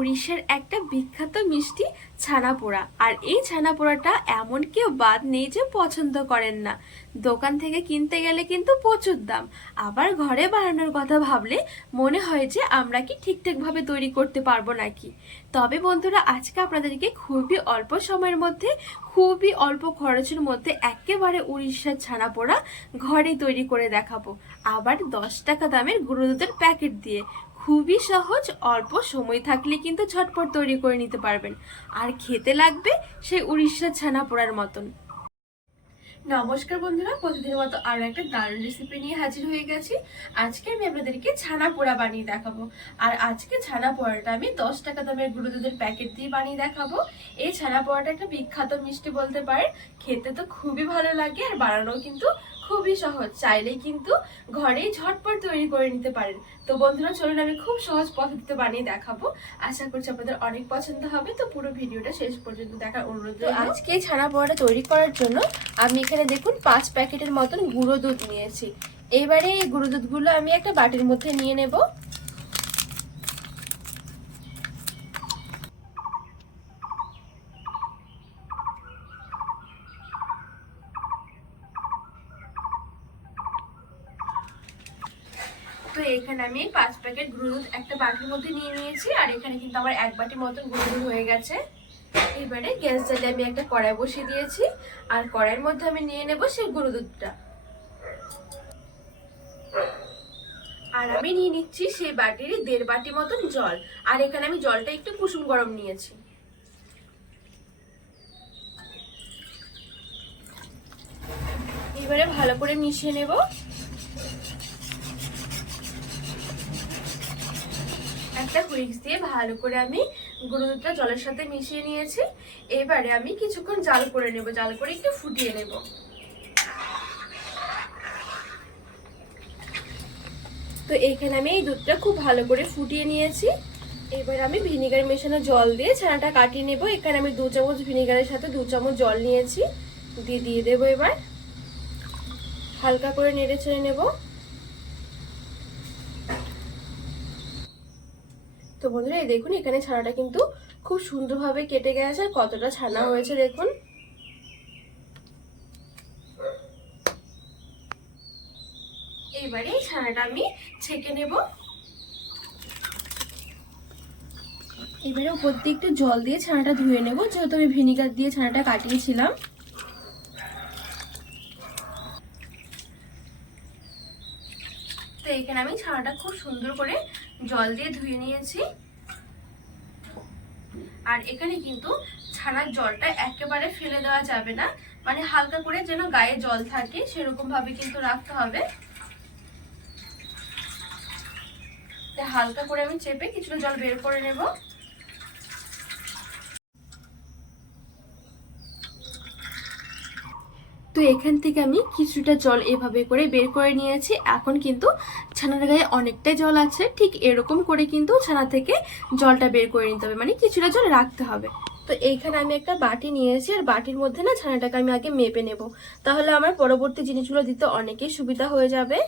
উড়িষ্যার একটা বিখ্যাত মিষ্টি ছানা পোড়া আর এই ছানা পোড়াটা এমন কেউ বাদ নেই যে পছন্দ করেন না। দোকান থেকে কিনতে গেলে কিন্তু প্রচুর দাম। আবার ঘরে বানানোর কথা ভাবলে মনে হয় যে আমরা কি ঠিকঠাকভাবে তৈরি করতে পারব নাকি? তবে বন্ধুরা, আজকে আপনাদেরকে খুবই অল্প সময়ের মধ্যে, খুবই অল্প খরচের মধ্যে একেবারে উড়িষ্যার ছানা পোড়া ঘরে তৈরি করে দেখাবো। আবার দশ টাকা দামের গুঁড়ো দুধের প্যাকেট দিয়ে। খুবই সহজ, অল্প সময় থাকলে কিন্তু ঝটপট তৈরি করে নিতে পারবেন। আর খেতে লাগবে সেই উড়িষ্যার ছানা পোড়ার মতন। নমস্কার বন্ধুরা, প্রতিদিনের মতো আরও একটা দারুণ রেসিপি নিয়ে হাজির হয়ে গেছি। আজকে আমি আপনাদেরকে ছানা পোড়া বানিয়ে দেখাবো। আর আজকে ছানা পোড়াটা আমি দশ টাকা দামের গুঁড়ো দুধের প্যাকেট দিয়ে বানিয়ে দেখাবো। এই ছানা পোড়াটা একটা বিখ্যাত মিষ্টি বলতে পারে খেতে তো খুবই ভালো লাগে আর বানানো কিন্তু খুবই সহজ। চাইলেই কিন্তু ঘরেই ঝটপট তৈরি করে নিতে পারেন। তো বন্ধুরা চলুন আমি খুব সহজ পদ্ধতিতে বানিয়ে দেখাবো। আশা করছি আপনাদের অনেক পছন্দ হবে। তো পুরো ভিডিওটা শেষ পর্যন্ত দেখার অনুরোধ আজকে ছাড়া ছানা পোড়াটা তৈরি করার জন্য আমি এখানে দেখুন পাঁচ প্যাকেটের মতন গুঁড়ো দুধ নিয়েছি। এবারে এই গুঁড়ো দুধগুলো আমি একটা বাটির মধ্যে নিয়ে নেব তো এখানে আমি পাঁচ প্যাকেট গুঁড়ো দুধ একটা বাটির মধ্যে নিয়ে নিয়েছি, আর এখানে কিন্তু আমার এক বাটির মতন গুঁড়ো দুধ হয়ে গেছে। এবারে গ্যাস জ্বালে আমি একটা কড়াই বসিয়ে দিয়েছি, আর কড়াইয়ের মধ্যে আমি নিয়ে নেব সেই গুঁড়ো দুধটা। আর আমি নিয়ে নিচ্ছি সেই বাটির দেড় বাটি মতন জল, আর এখানে আমি জলটা একটু কুসুম গরম নিয়েছি। এবারে ভালো করে মিশিয়ে নেব। একটা হুইক্স দিয়ে ভালো করে আমি গুঁড়ো দুধটা জলের সাথে মিশিয়ে নিয়েছি। এবারে আমি কিছুক্ষণ জাল করে নেব, জাল করে একটু ফুটিয়ে নেব। তো এইখানে আমি এই দুধটা খুব ভালো করে ফুটিয়ে নিয়েছি। এবার আমি ভিনিগার মেশানো জল দিয়ে ছানাটা কাটিয়ে নেব। এখানে আমি দু চামচ ভিনিগারের সাথে দু চামচ জল নিয়েছি। দিয়ে দিয়ে দেবো এবার। হালকা করে নেড়ে ছেড়ে নেব। তো বন্ধুরা, এই দেখুন, এখানে ছানাটা কিন্তু খুব সুন্দরভাবে কেটে গেছে কতটা ছানা হয়েছে দেখুন। এইবারে এই ছানাটা আমি ছেঁকে নেব। এবারে উপর দিয়ে একটু জল দিয়ে ছানাটা ধুয়ে নেব, যেহেতু আমি ভিনিগার দিয়ে ছানাটা কাটিয়েছিলাম। তো এখানে আমি ছানাটা খুব সুন্দর করে জল দিয়ে ধুয়ে নিয়েছি। আর এখানে কিন্তু ছানার জলটা একেবারে ফেলে দেওয়া যাবে না। মানে হালকা করে যেন গায়ে জল থাকে সেরকম ভাবে কিন্তু রাখতে হবে। হালকা করে আমি চেপে কিছুটা জল বের করে নেব। তো এখান থেকে আমি কিছুটা জল এভাবে করে বের করে নিয়েছি। এখন কিন্তু ছানার গায়ে অনেকটাই জল আছে, ঠিক এরকম করে কিন্তু ছানা থেকে জলটা বের করে নিতে হবে মানে কিছুটা জল রাখতে হবে। তো এইখানে আমি একটা বাটি নিয়েছি, আর বাটির মধ্যে না ছানাটাকে আমি আগে মেপে নেব। তাহলে আমার পরবর্তী জিনিসগুলো দিতে অনেকেই সুবিধা হয়ে যাবে।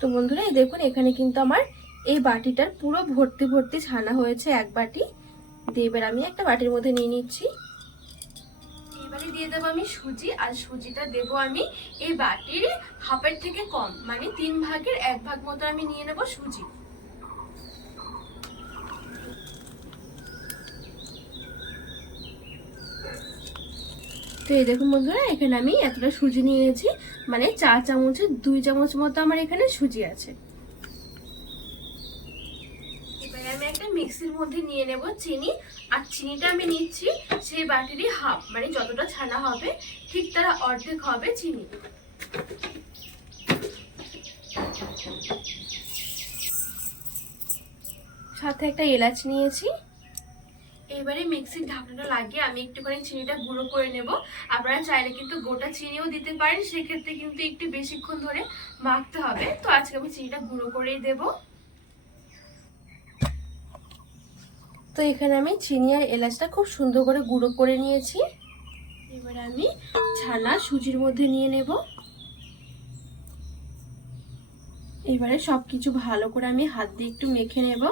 তো বন্ধুরা দেখুন, এখানে কিন্তু আমার এই বাটিটার পুরো ভর্তি ভর্তি ছানা হয়েছে এক বাটি। দিয়ে এবার আমি একটা বাটির মধ্যে নিয়ে নিচ্ছি। এবারে দিয়ে দেবো আমি সুজি আর সুজিটা দেবো আমি এই বাটির হাফের থেকে কম মানে তিন ভাগের এক ভাগ মতো আমি নিয়ে নেব সুজি। তো এই দেখুন বন্ধুরা এখানে আমি এতটা সুজি নিয়েছি মানে চা চামচের দুই চামচ মতো আমার এখানে সুজি আছে এবারে আমি একটা মিক্সির মধ্যে নিয়ে নেব চিনি, আর চিনিটা আমি নিচ্ছি সেই বাটিরই হাফ মানে যতটা ছানা হবে, ঠিক তারা অর্ধেক হবে চিনি। সাথে একটা এলাচ নিয়েছি। এবারে মিক্সির ঢাকনাটা লাগিয়ে আমি একটুখানি চিনিটা গুঁড়ো করে নেব। আপনারা চাইলে কিন্তু গোটা চিনিও দিতে পারেন, সেক্ষেত্রে কিন্তু একটু বেশিক্ষণ ধরে মাখতে হবে। তো আজকে আমি চিনিটা গুঁড়ো করেই দেবো। তো এখানে আমি চিনি আর এলাচটা খুব সুন্দর করে গুঁড়ো করে নিয়েছি। এবার আমি ছানা সুজির মধ্যে নিয়ে নেব। এবারে সব কিছু ভালো করে আমি হাত দিয়ে একটু মেখে নেব।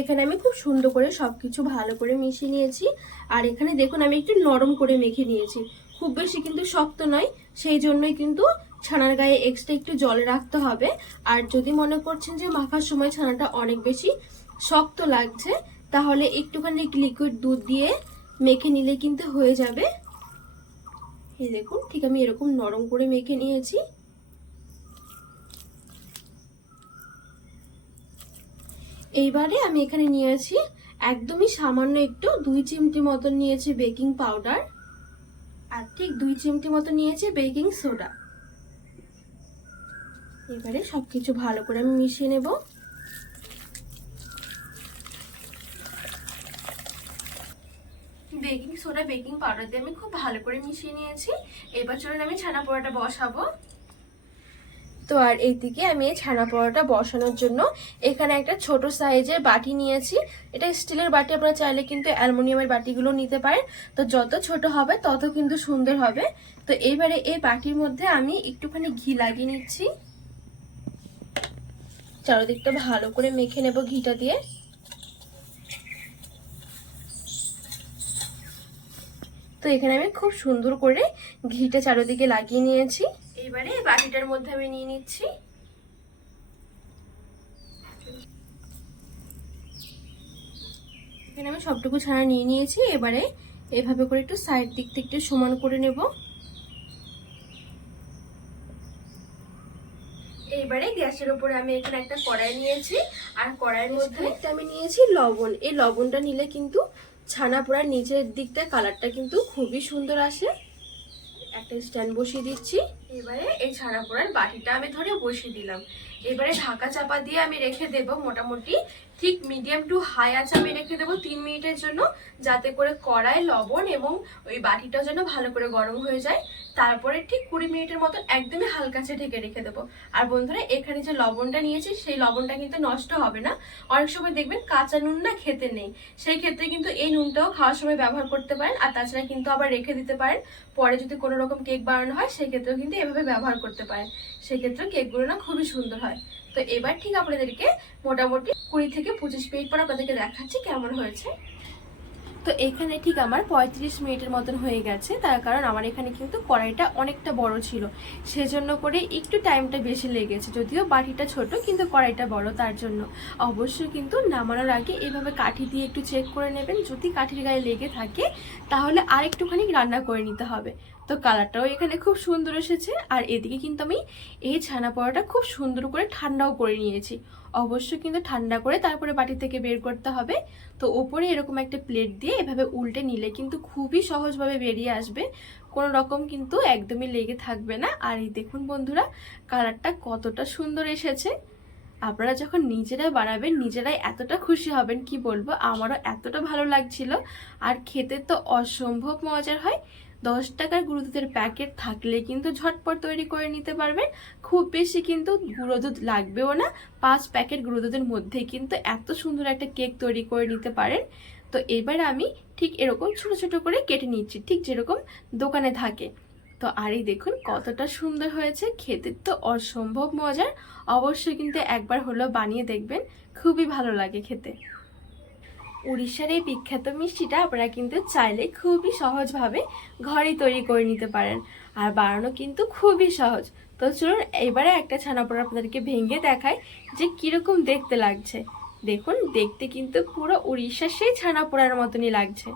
এখানে আমি খুব সুন্দর করে সব কিছু ভালো করে মিশিয়ে নিয়েছি। আর এখানে দেখুন, আমি একটু নরম করে মেখে নিয়েছি। খুব বেশি কিন্তু শক্ত নয়, সেই জন্যই কিন্তু ছানার গায়ে এক্সট্রা একটু জলে রাখতে হবে। আর যদি মনে করছেন যে মাখার সময় ছানাটা অনেক বেশি শক্ত লাগছে, তাহলে একটুখানি লিকুইড দুধ দিয়ে মেখে নিলে কিন্তু হয়ে যাবে। এই দেখুন, ঠিক আমি এরকম নরম করে মেখে নিয়েছি। এইবারে আমি এখানে নিয়েছি একদমই সামান্য একটু দুই চিমটি মতন নিয়েছি বেকিং পাউডার। আর ঠিক দুই চিমটি মতো নিয়েছি বেকিং সোডা। এবারে সবকিছু ভালো করে আমি মিশিয়ে নেব। বেকিং সোডা, বেকিং পাউডার দিয়ে আমি খুব ভালো করে মিশিয়ে নিয়েছি। এবার চলুন আমি ছানা পোড়াটা বসাবো। তো আর এইদিকে আমি এই ছানা পরোটা বসানোর জন্য এখানে একটা ছোট সাইজের বাটি নিয়েছি। এটা স্টিলের বাটি, আপনারা চাইলে কিন্তু অ্যালুমিনিয়ামের বাটিগুলো নিতে পারেন। তো যত ছোট হবে, তত কিন্তু সুন্দর হবে। তো এইবারে এই বাটির মধ্যে আমি একটুখানি ঘি লাগিয়ে নিচ্ছি। চারদিকটা ভালো করে মেখে নেব ঘিটা দিয়ে। তো এখানে আমি খুব সুন্দর করে ঘিটা চারদিকে লাগিয়ে নিয়েছি। এবারে বাটিটার মধ্যে আমি নিয়ে নিচ্ছি। এখানে আমি সবটুকু ছানা নিয়ে নিয়েছি। এবারে এভাবে করে একটু সাইড দিক থেকে একটু সমান করে নেব। এইবারে গ্যাসের উপরে আমি এখানে একটা কড়াই নিয়েছি। আর কড়াইয়ের মধ্যে একটা আমি নিয়েছি লবণ। এই লবণটা নিলে কিন্তু ছানা পোড়ার নিচের দিকটা কালারটা কিন্তু খুবই সুন্দর আসে। একটা স্ট্যান্ড বসিয়ে দিচ্ছি। এবারে এই ছাড়া পড়ার বাটিটা আমি ধরে বসিয়ে দিলাম। এবারে ঢাকা চাপা দিয়ে আমি রেখে দেব মোটামুটি ঠিক মিডিয়াম টু হাই আছে আমি রেখে দেবো তিন মিনিটের জন্য, যাতে করে কড়াই লবণ এবং ওই বাটিটা যেন ভালো করে গরম হয়ে যায়। তারপরে ঠিক কুড়ি মিনিটের মতো একদমই হালকা চে ঢেকে রেখে দেবো। আর বন্ধুরা, এখানে যে লবণটা নিয়েছি, সেই লবণটা কিন্তু নষ্ট হবে না। অনেক সময় দেখবেন কাঁচা নুন না খেতে নেই। সেই ক্ষেত্রে কিন্তু এই নুনটাও খাওয়ার সময় ব্যবহার করতে পারেন, আর তাছাড়া কিন্তু আবার রেখে দিতে পারেন। পরে যদি কোনো রকম কেক বানানো হয়, সেই ক্ষেত্রেও কিন্তু এভাবে ব্যবহার করতে পারেন। সেই ক্ষেত্রে কেকগুলো না খুবই সুন্দর হয়। তো এবার ঠিক আপনাদেরকে মোটামুটি কুড়ি থেকে পঁচিশ মিনিট পর আপনাদেরকে দেখাচ্ছি কেমন হয়েছে। তো এখানে ঠিক আমার পঁয়ত্রিশ মিনিটের মতন হয়ে গেছে। তার কারণ আমার এখানে কিন্তু কড়াইটা অনেকটা বড় ছিল। সেজন্য করে একটু টাইমটা বেশি লেগেছে। যদিও বাটিটা ছোট, কিন্তু কড়াইটা বড়, তার জন্য। অবশ্যই কিন্তু নামানোর আগে এইভাবে কাঠি দিয়ে একটু চেক করে নেবেন। যদি কাঠির গায়ে লেগে থাকে, তাহলে আর একটুখানি রান্না করে নিতে হবে। তো কালারটাও এখানে খুব সুন্দর এসেছে। আর এদিকে কিন্তু আমি এই ছানা পোড়াটা খুব সুন্দর করে ঠান্ডাও করে নিয়েছি। অবশ্যই কিন্তু ঠান্ডা করে তারপরে বাটি থেকে বের করতে হবে। তো ওপরে এরকম একটা প্লেট দিয়ে এভাবে উল্টে নিলে কিন্তু খুবই সহজভাবে বেরিয়ে আসবে। কোনো রকম কিন্তু একদমই লেগে থাকবে না। আর এই দেখুন বন্ধুরা, কালারটা কতটা সুন্দর এসেছে। আপনারা যখন নিজেরাই বানাবেন, নিজেরাই এতটা খুশি হবেন, কি বলব? আমারও এতটা ভালো লাগছিল। আর খেতে তো অসম্ভব মজার হয়। দশ টাকার গুঁড়ো দুধের প্যাকেট থাকলে কিন্তু ঝটপট তৈরি করে নিতে পারবেন। খুব বেশি কিন্তু গুঁড়ো দুধ লাগবেও না। পাঁচ প্যাকেট গুঁড়ো দুধের মধ্যে কিন্তু এত সুন্দর একটা কেক তৈরি করে নিতে পারেন। তো এবার আমি ঠিক এরকম ছোট ছোট করে কেটে নিচ্ছি, ঠিক যেরকম দোকানে থাকে। তো আর এই দেখুন কতটা সুন্দর হয়েছে, খেতে তো অসম্ভব মজার। অবশ্যই কিন্তু একবার হলেও বানিয়ে দেখবেন, খুবই ভালো লাগে খেতে। উড়িষ্যার এই বিখ্যাত মিষ্টিটা আপনারা কিন্তু চাইলে খুবই সহজভাবে ঘরেই তৈরি করে নিতে পারেন। আর বানানো কিন্তু খুবই সহজ। তো চলুন, এবারে একটা ছানাপোড়া আপনাদেরকে ভেঙে দেখায় যে কীরকম দেখতে লাগছে। দেখুন, দেখতে কিন্তু পুরো উড়িষ্যার সেই ছানা পোড়ার মতনই লাগছে।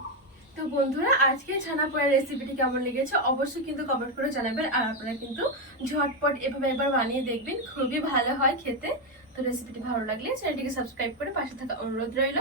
তো বন্ধুরা আজকে ছানা পোড়ার রেসিপিটি কেমন লেগেছে অবশ্যই কিন্তু কমেন্ট করে জানাবেন। আর আপনারা কিন্তু ঝটপট এভাবে একবার বানিয়ে দেখবেন, খুবই ভালো হয় খেতে। তো রেসিপিটি ভালো লাগলে চ্যানেলটিকে সাবস্ক্রাইব করে পাশে থাকা অনুরোধ রইল।